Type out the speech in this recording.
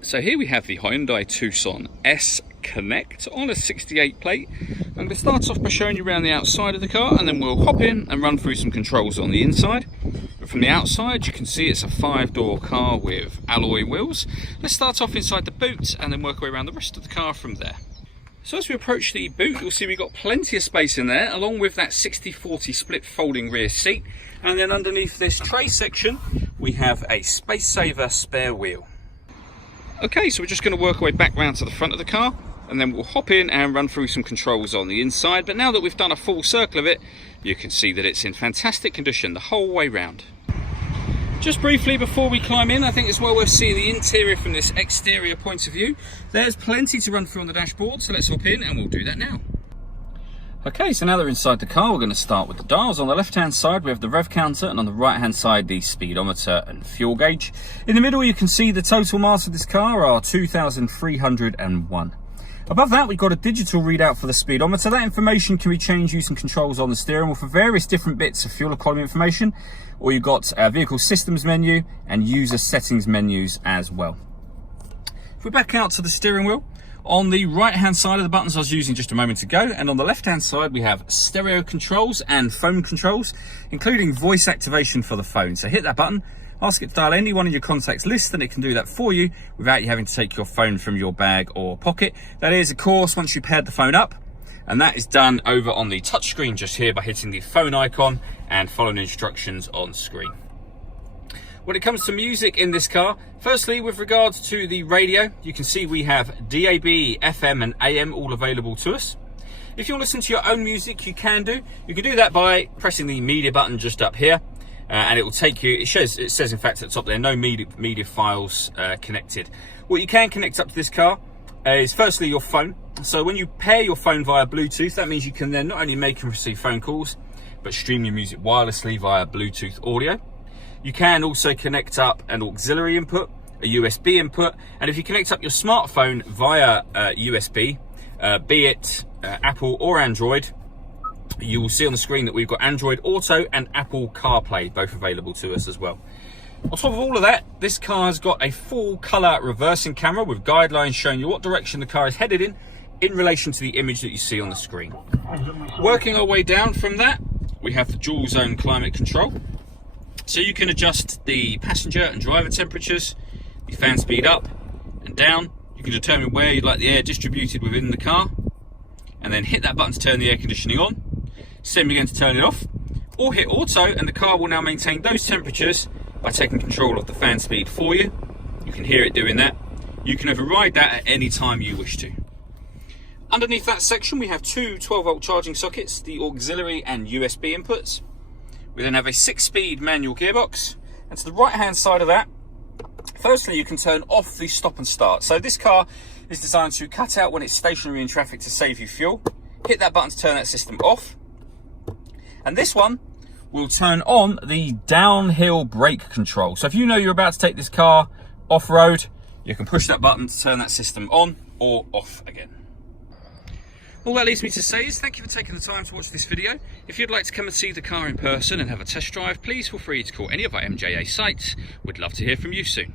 So here we have the Hyundai Tucson S Connect on a 68 plate. I'm going to start off by showing you around the outside of the car, and then we'll hop in and run through some controls on the inside. But from the outside you can see it's a 5-door car with alloy wheels. Let's start off inside the boot and then work our way around the rest of the car from there. So as we approach the boot, you'll see we've got plenty of space in there, along with that 60/40 split folding rear seat. And then underneath this tray section we have a space saver spare wheel. Okay, so we're just going to work our way back round to the front of the car, and then we'll hop in and run through some controls on the inside. But now that we've done a full circle of it, you can see that it's in fantastic condition the whole way round. Just briefly before we climb in, I think it's well worth seeing the interior from this exterior point of view. There's plenty to run through on the dashboard, so let's hop in and we'll do that now. Okay, so now that we're inside the car, we're going to start with the dials. On the left-hand side, we have the rev counter, and on the right-hand side, the speedometer and fuel gauge. In the middle, you can see the total miles of this car are 2,301. Above that, we've got a digital readout for the speedometer. That information can be changed using controls on the steering wheel for various different bits of fuel economy information, or you've got a vehicle systems menu and user settings menus as well. If we back out to the steering wheel, on the right hand side of the buttons I was using just a moment ago, and on the left hand side we have stereo controls and phone controls, including voice activation for the phone. So hit that button, ask it to dial any one of your contacts list, and it can do that for you without you having to take your phone from your bag or pocket. That is, of course, once you paired the phone up, and that is done over on the touchscreen just here by hitting the phone icon and following instructions on screen. When it comes to music in this car, firstly, with regards to the radio, you can see we have DAB, FM and AM all available to us. If you want to listen to your own music, you can do. You can do that by pressing the media button just up here, and it will take you, it says in fact at the top there, no media files connected. What you can connect up to this car is firstly your phone. So when you pair your phone via Bluetooth, that means you can then not only make and receive phone calls, but stream your music wirelessly via Bluetooth audio. You can also connect up an auxiliary input, a USB input, and if you connect up your smartphone via USB, be it Apple or Android, you will see on the screen that we've got Android Auto and Apple CarPlay both available to us as well. On top of all of that, this car's got a full colour reversing camera with guidelines showing you what direction the car is headed in relation to the image that you see on the screen. Working our way down from that, we have the dual zone climate control. So you can adjust the passenger and driver temperatures, the fan speed up and down. You can determine where you'd like the air distributed within the car, and then hit that button to turn the air conditioning on. Same again to turn it off, or hit auto, and the car will now maintain those temperatures by taking control of the fan speed for you. You can hear it doing that. You can override that at any time you wish to. Underneath that section we have two 12-volt charging sockets, the auxiliary and USB inputs. We then have a 6-speed manual gearbox, and to the right hand side of that, firstly you can turn off the stop and start. So this car is designed to cut out when it's stationary in traffic to save you fuel. Hit that button to turn that system off, and this one will turn on the downhill brake control. So if you know you're about to take this car off-road, you can push that button to turn that system on or off again. All that leaves me to say is thank you for taking the time to watch this video. If you'd like to come and see the car in person and have a test drive, please feel free to call any of our MJA sites. We'd love to hear from you soon.